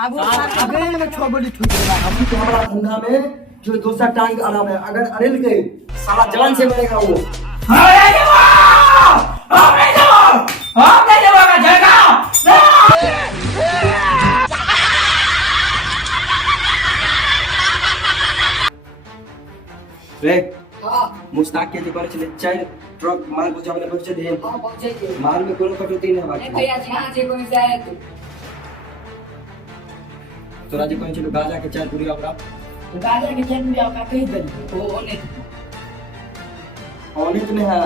अब मैंने छोबली छूट गया अभी तो हमारा धंधा में जो दूसरा टांग आराम है अगर अनिल के साला जलन से मरेगा वो रे मुस्ताक के दुकान चले चाय ट्रक माल पहुंचाने पहुंचे दे हां पहुंचे के माल में कोनो कटौती नहीं बाकी भैया जी हां जे कोई से आए तो राजी कोई चलो गाजा के चाय पूरी आपका तो गाजा के चेन में आपका कही दे ओ ओने तो नहीं है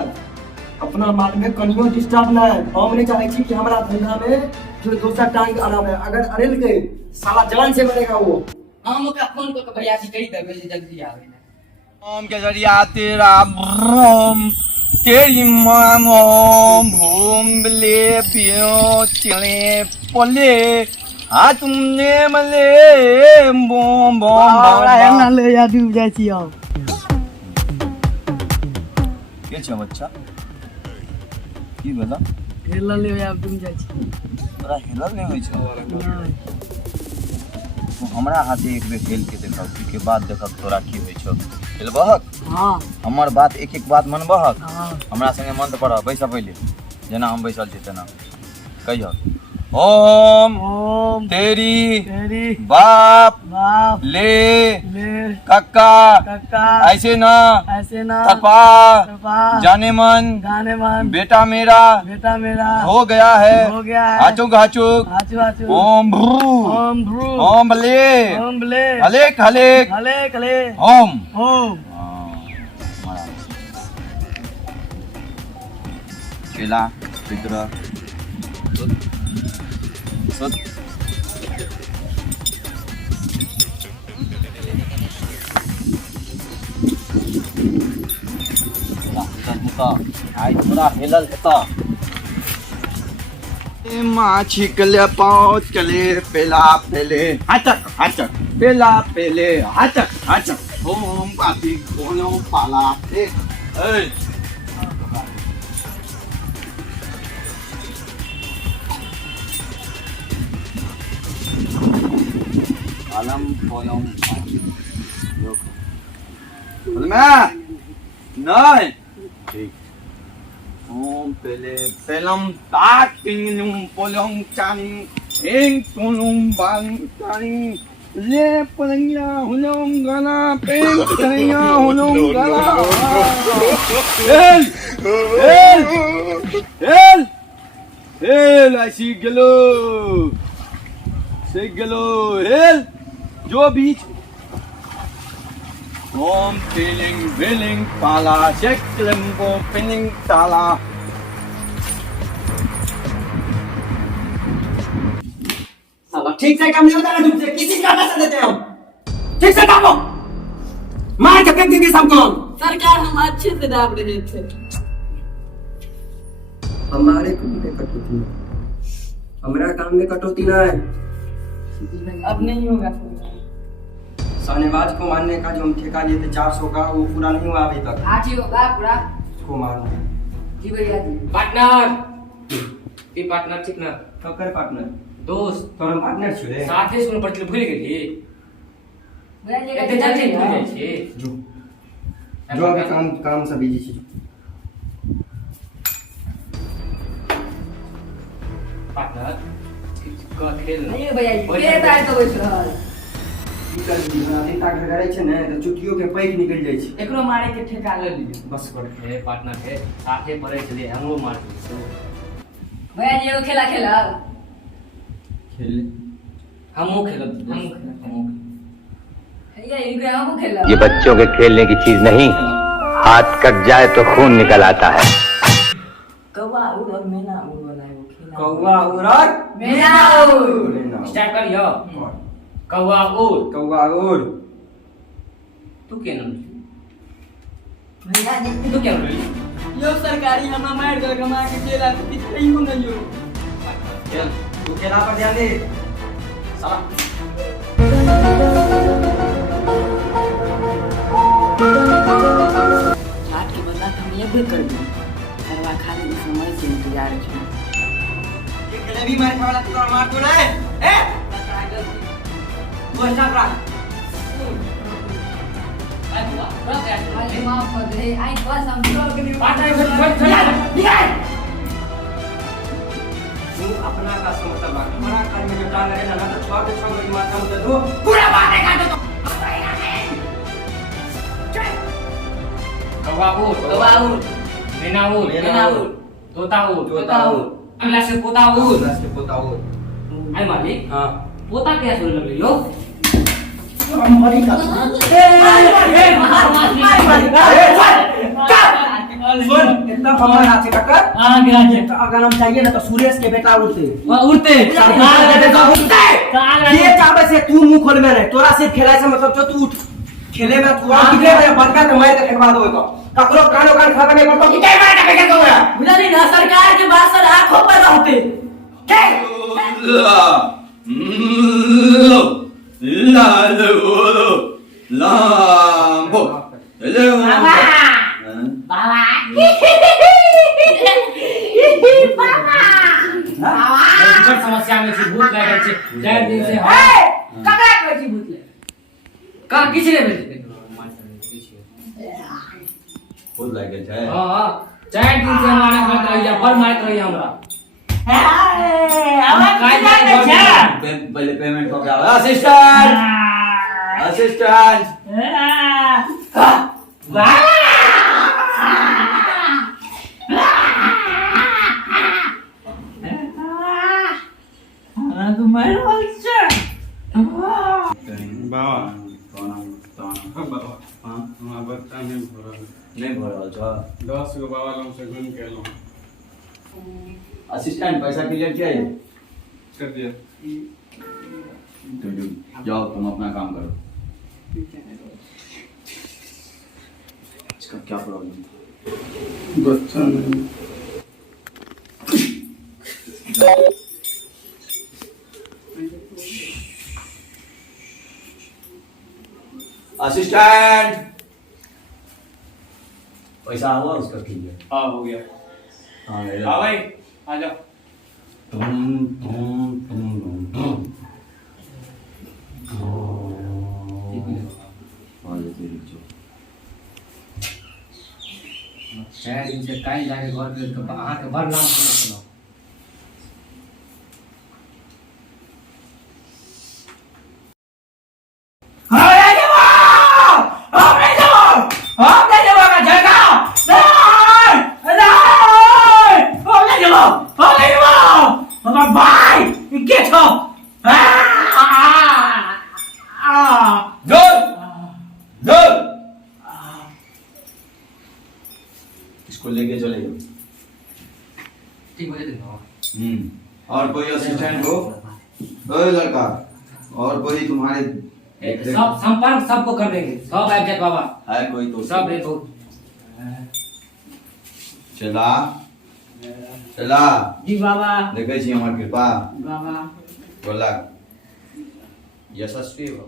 अपना माल में कनियो डिस्टर्ब ना है हम नहीं चाहे छी कि हमारा धंधा में जो दूसरा टांग आराम है अगर अनिल के साला जलन से मरेगा वो हम का फोन को भैया जी कही दे जल्दी आवे ओम के जरिया तेरा ब्रह्म तेरी मामो भूम ले पियो चले पोले आ तुमने मले बोम बोम ना ले या डूब जाय छी आओ के छ बच्चा की बोला हेला ले या डूब जाय छी तोरा हेलल नहीं होय छ हमरा हाथे एक बेर खेल के देखब के बाद देखब तोरा की होय छ खेलबहक हां हमर बात एक एक बात मनबहक हां हमरा संगे मन त पड़ बैसा पहिले जेना हम बैसल छी तेना कहियो ओम ओम तेरी तेरी बाप बाप ले ले काका काका ऐसे ना ऐसे ना तपा तपा जाने मन गाने मन बेटा मेरा हो गया है आचुक आचुक आचू आचू ओम भ्रू ओम भ्रू ओम भले ओम भले हलेक हलेक हले कले ओम ओम केला पितर सत आई थोड़ा हेलल हेता माछी कले पाँच कले पेला पेले हाचक हाचक पेला पेले हाचक हाचक ओम पापी कोनो पाला ए Alam polong Alma Nai Om pele pelam tak tinum polong cani ing tulung bang cani le pelengnya hulung gala peng pelengnya hulung gala el I see gelo hell जो बीच ओम feeling willing pala checkling को pinning ताला साला ठीक से काम नहीं होता ना तुमसे किसी का पैसा देते हो ठीक से काम हो मार के फेंक देंगे सबको सरकार हम अच्छे से दाब रहे थे हमारे काम में कटौती हमारा काम में कटौती ना है अब नहीं होगा सानेबाज को मारने का जो हम ठेका लिए थे 400 का वो पूरा नहीं हुआ अभी तक आज ही होगा पूरा उसको मारना जी भैया जी पार्टनर ये पार्टनर ठीक ना ककर पार्टनर दोस्त तोर पार्टनर छुले साथे सुन पड़ती भूल गेली भैया जी एते जल्दी भूल जाइ छी जो अभी काम से बिजी छी पार्टनर का खेल नहीं भैया जी पेट आए तो बैठ रहल की कर दिन तक करे छै ने तो चुटियो के पैक निकल जाय छै एकरो मारे के ठेका ले लीजिए बस कर ए पार्टनर के साथे पड़े चलिए हमरो मार भैया जी एगो खेला खेला खेल हमहु खेलब भैया इनके हमहु खेला ये बच्चों के खेलने की चीज नहीं हाथ कट जाए तो खून निकल आता है कौवा उड़ और मैना उड़ वाला है वो खेला कौवा उड़त मैना उड़ स्टार्ट करियो कौवा उड़ कौवा उड़ तू के नाम भैया जी तू क्या बोली यो सरकारी हम मार कर कमा के खेला दिखाई हो नहीं हो चल तू खेला पर ध्यान दे साला छाट के बदला हम ये भी कर दी करवा खाली इस समय से इंतजार है ये जलेबी मार खावाला तोरा मार को ना है सरकार गलती बच्चा का आई बुआ रह गया आई माफ कर दे आई बस हम लोग नहीं पाटा निकाल तू अपना का समझता बा हमारा कर में डाल रहे ना तो छोड़ के छोड़ के माथा में दो पूरा बातें काट दो कवाऊ मेनाऊ तोताऊ अगला से पोताऊ आई मालिक हां पोता क्या सुन लग लो मरी का सुन इतना हमारे हाथ से टक्कर हां गिरा दे तो अगर हम चाहिए ना तो सुरेश के बेटा उड़ते उड़ते सरकार के बेटा उड़ते ये चाबे से तू मुंह खोल में रहे तोरा सिर्फ खेलाए से मतलब जो तू उठ खेले में तू और कितने बजे बड़का तो मार के खेलवा दो तो ककरो कानो कान खा के करतो कितने मार के फेंक दूंगा बुझा नहीं ना सरकार के बात सर आंखों पर रहते समस्या में छी भूत लागल छै चार दिन से ककरा कहै छी भूत ले का किछ रे भेल खुद लाग गेल छै हां चार दिन से हमारा मत रहिया पर मारत रहिया हमरा पहले पेमेंट को क्या असिस्टेंट नहीं भरल छ 10 गो बाबा लम से घूम के लो असिस्टेंट पैसा क्लियर किया है कर दिया तो जाओ तुम अपना काम करो इसका क्या प्रॉब्लम बच्चा नहीं असिस्टेंट पैसा हुआ उसका क्लियर हां हो गया हाँ ले हां भाई आ जाओ चार दिन से काई जाके घर पे तो अहाँ के बड़ नाम सुनो इसको लेके चले जाओ ठीक हो जाए और कोई असिस्टेंट हो ओए लड़का और कोई तुम्हारे सब संपर्क सबको कर देंगे सब आ जाए बाबा है कोई तो सब देखो चला चला जी बाबा देखे छी हमर कृपा बाबा बोला यशस्वी हो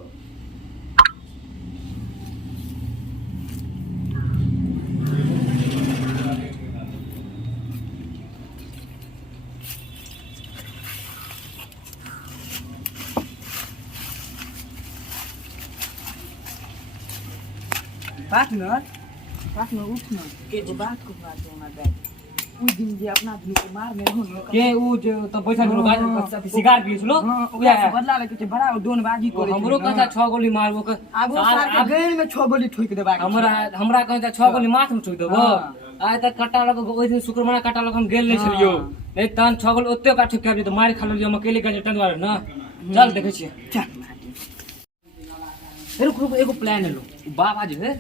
पार्टनर उठना के जो बात को बात होना बैठ उस दिन जे अपना धुन के मार में हो के उ जो तो पैसा करो गाज शिकार पिए लो बदला लेके जे बड़ा डोन बाजी करे हमरो कहता 6 गोली मारबो के आगो सार के गैर में 6 गोली ठोक देबा हमरा कहता 6 गोली माथ में ठोक देबो आय तक कटा लग ओइ दिन शुक्रवार कटा लग हम गेल नै छलियो नै तन 6 गोली ओते का ठोक के तो मार खा लेलियो हम अकेले के टन वाला ना चल देखे छी रुक एगो प्लान है लो बाबा जो है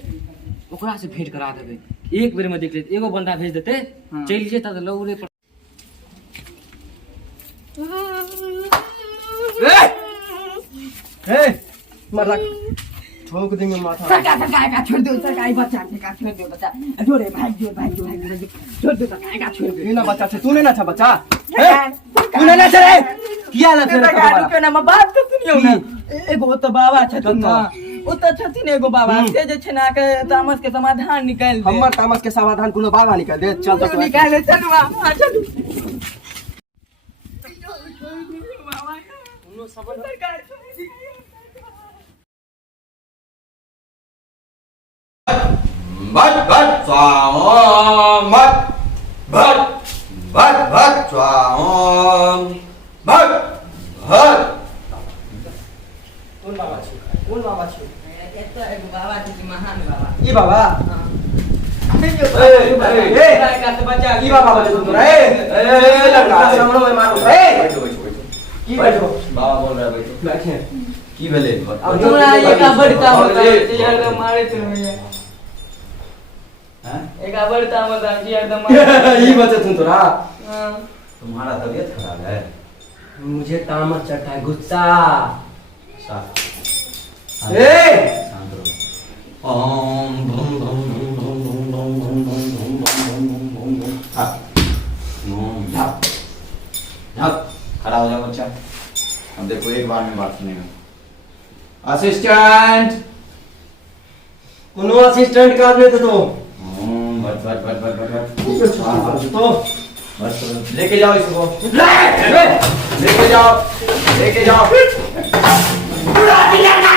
ओकरा से भेंट करा देबे एक बेर में देख ले एगो बंदा भेज देते चल जे त लौरे पर ए मरला ठोक देंगे माथा सरकार का छोड़ दो सरकार बच्चा का छोड़ दो बच्चा जोरे भाग छोड़ दो सरकार का छोड़ दो ये ना बच्चा से तूने ना था बच्चा तूने ना चले किया ना तेरे सरकार के नाम बात तो सुनियो ना एगो तो बाबा छथिन ना ओ त छथिन एगो बाबा से जे छै ना के तामस के समाधान निकाल दे हमर तामस के समाधान कोनो बाबा निकाल दे चल तो निकाल दे चल बाबा चल सरकार स्वाम भट भट भट भट स्वाम भट भट कौन बाबा छी कौन बाबा छी एतो एगो बाबा छै महान बाबा ई बाबा बच्चा ई बाबा बजे तुम तोरा लड़का सामने में मारो बैठो बैठो बैठो की बैठो बाबा बोल रहा है बैठो बैठे की भेले अब हमरा ये का बड़ता होता है यार तो मारे थे भैया हैं एक बड़ता होता है यार तो ई बजे तुम तोरा हां तुम्हारा तबीयत खराब है मुझे तामस चढ़ता है गुस्सा शांत ए शांत रहो ओम धूम धूम धूम धूम धूम धूम धूम धूम धूम धूम धूम धूम धूम हाँ ओम झप झप खड़ा हो जाओ बच्चा अब देखो एक बार में बात सुनेगा असिस्टेंट कोनो असिस्टेंट कर ले तो ओम but but but but but तो बस लेके जाओ इसको लेके जाओ लेके जाओ पूरा दिया ना